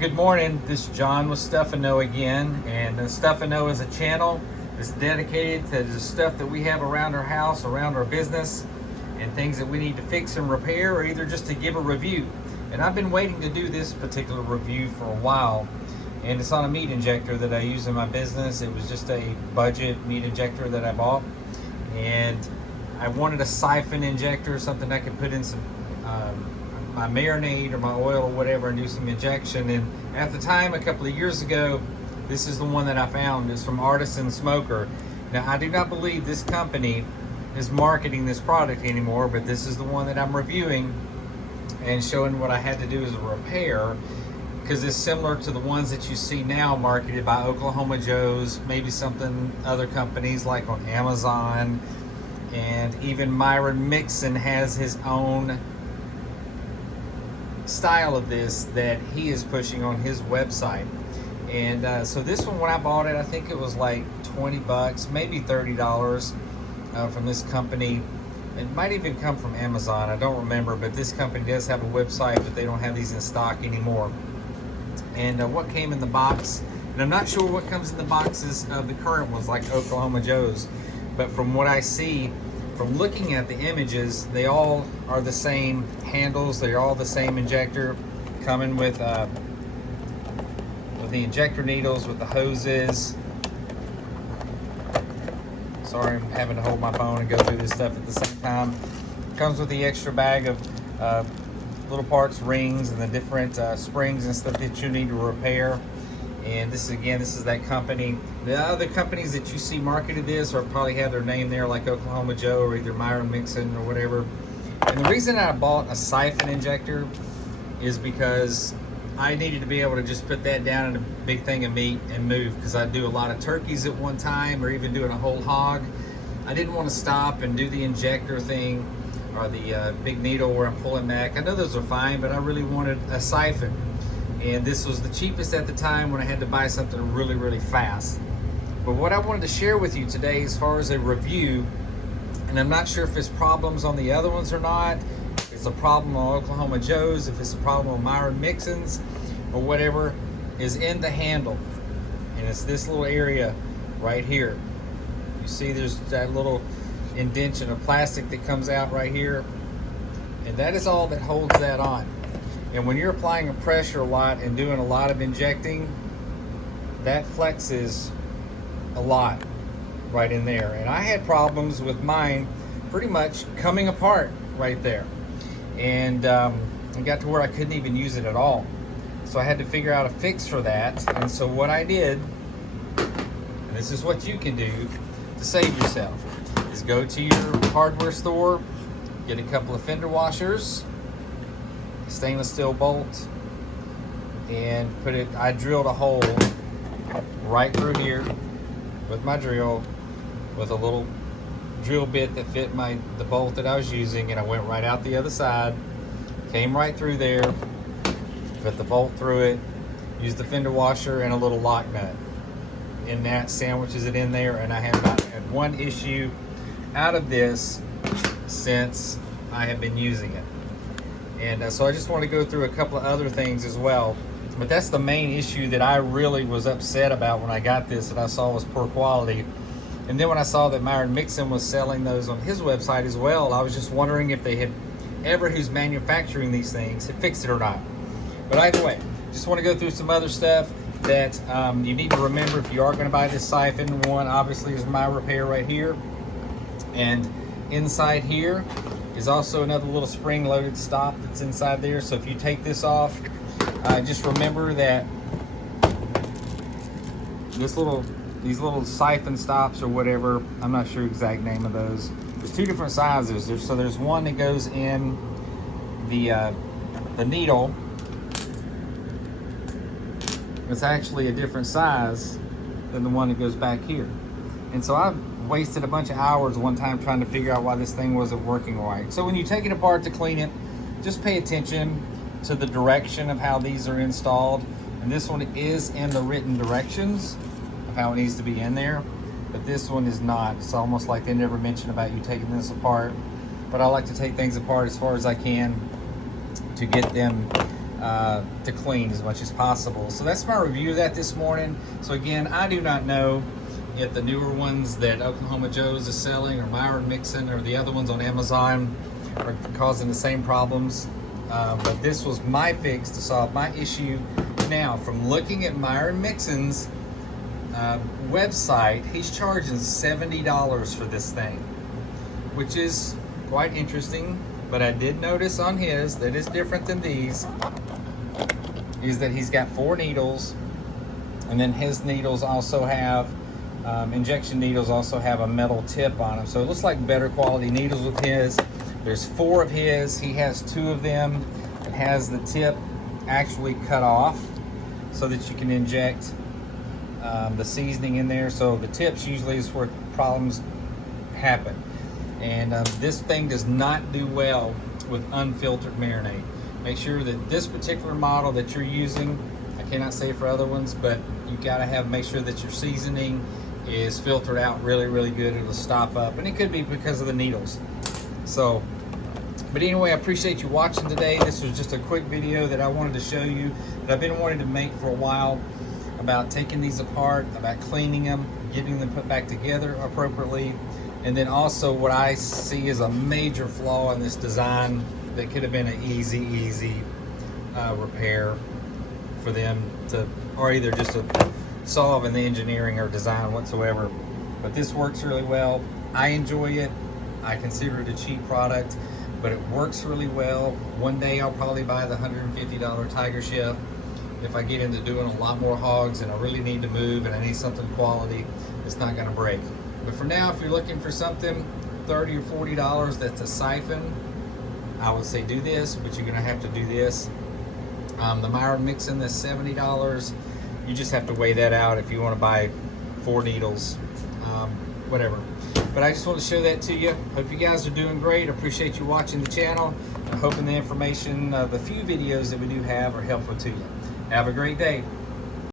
Good morning. This is John with Stuff and Know again, and Stuff and Know is a channel that's dedicated to the stuff that we have around our house, around our business, and things that we need to fix and repair, or either just to give a review. And I've been waiting to do this particular review for a while, and it's on a meat injector that I use in my business. It was just a budget meat injector that I bought, and I wanted a syphon injector, something I could put in some my marinade or my oil or whatever and do some injection. And at the time, a couple of years ago, this is the one that I found. It's from Artisan Smoker. Now, I do not believe this company is marketing this product anymore, but this is the one that I'm reviewing and showing what I had to do as a repair, because it's similar to the ones that you see now marketed by Oklahoma Joe's, maybe something other companies like on Amazon, and even Myron Mixon has his own style of this that he is pushing on his website. And so this one, when I bought it, I think it was like 20 bucks, maybe $30 from this company. It might even come from Amazon, I don't remember, but this company does have a website, but they don't have these in stock anymore. And what came in the box, and I'm not sure what comes in the boxes of the current ones like Oklahoma Joe's, but from what I see, from looking at the images, they all are the same handles. They're all the same injector, coming with the injector needles, with the hoses. Sorry, I'm having to hold my phone and go through this stuff at the same time. Comes with the extra bag of little parts, rings, and the different springs and stuff that you need to repair. And this is that company. The other companies that you see marketed this or probably have their name there, like Oklahoma Joe or either Myron Mixon or whatever. And the reason I bought a syphon injector is because I needed to be able to just put that down in a big thing of meat and move, because I do a lot of turkeys at one time, or even doing a whole hog. I didn't want to stop and do the injector thing or the big needle where I'm pulling back. I know those are fine, but I really wanted a syphon. And this was the cheapest at the time when I had to buy something really, really fast. But what I wanted to share with you today as far as a review, and I'm not sure if it's problems on the other ones or not, if it's a problem on Oklahoma Joe's, if it's a problem on Myron Mixon's or whatever, is in the handle. And it's this little area right here. You see there's that little indentation of plastic that comes out right here. And that is all that holds that on. And when you're applying a pressure a lot and doing a lot of injecting, that flexes a lot right in there. And I had problems with mine pretty much coming apart right there. And it got to where I couldn't even use it at all. So I had to figure out a fix for that. And so what I did, and this is what you can do to save yourself, is go to your hardware store, get a couple of fender washers, stainless steel bolt, and I drilled a hole right through here with my drill with a little drill bit that fit the bolt that I was using, and I went right out the other side, came right through there, put the bolt through it, used the fender washer and a little lock nut, and that sandwiches it in there. And I have not had one issue out of this since I have been using it. And so I just want to go through a couple of other things as well. But that's the main issue that I really was upset about when I got this, that I saw was poor quality. And then when I saw that Myron Mixon was selling those on his website as well, I was just wondering if they had who's manufacturing these things had fixed it or not. But either way, just want to go through some other stuff that you need to remember if you are going to buy this syphon. One, obviously, is my repair right here. And inside here is also another little spring-loaded stop that's inside there. So if you take this off, just remember that these little siphon stops or whatever, I'm not sure exact name of those. There's two different sizes. There's one that goes in the needle. It's actually a different size than the one that goes back here. And so I've wasted a bunch of hours one time trying to figure out why this thing wasn't working right. So when you take it apart to clean it, just pay attention to the direction of how these are installed. And this one is in the written directions of how it needs to be in there, but this one is not. It's almost like they never mention about you taking this apart. But I like to take things apart as far as I can to get them to clean as much as possible. So that's my review of that this morning. So again, I do not know if the newer ones that Oklahoma Joe's is selling, or Myron Mixon, or the other ones on Amazon are causing the same problems. But this was my fix to solve my issue. Now, from looking at Myron Mixon's website, he's charging $70 for this thing, which is quite interesting. But I did notice on his that is different than these, is that he's got 4 needles, and then his needles also have injection needles also have a metal tip on them, so it looks like better quality needles with his. There's 4 of his. He has 2 of them. It has the tip actually cut off so that you can inject the seasoning in there. So the tips usually is where problems happen. And this thing does not do well with unfiltered marinade. Make sure that this particular model that you're using, I cannot say for other ones, but you gotta make sure that your seasoning is filtered out really, really good. It'll stop up, and it could be because of the needles. So, but anyway, I appreciate you watching today. This was just a quick video that I wanted to show you that I've been wanting to make for a while, about taking these apart, about cleaning them, getting them put back together appropriately, and then also what I see as a major flaw in this design that could have been an easy repair for them to, or either just to solve in the engineering or design whatsoever. But this works really well. I enjoy it. I consider it a cheap product, but it works really well. One day I'll probably buy the $150 Tiger Chef. If I get into doing a lot more hogs and I really need to move and I need something quality, it's not gonna break. But for now, if you're looking for something $30 or $40 that's a syphon, I would say do this, but you're gonna have to do this. The Myron Mixon, that's $70. You just have to weigh that out if you want to buy 4 needles, whatever. But I just want to show that to you. Hope you guys are doing great. I appreciate you watching the channel. I'm hoping the information, the few videos that we do have, are helpful to you. Have a great day.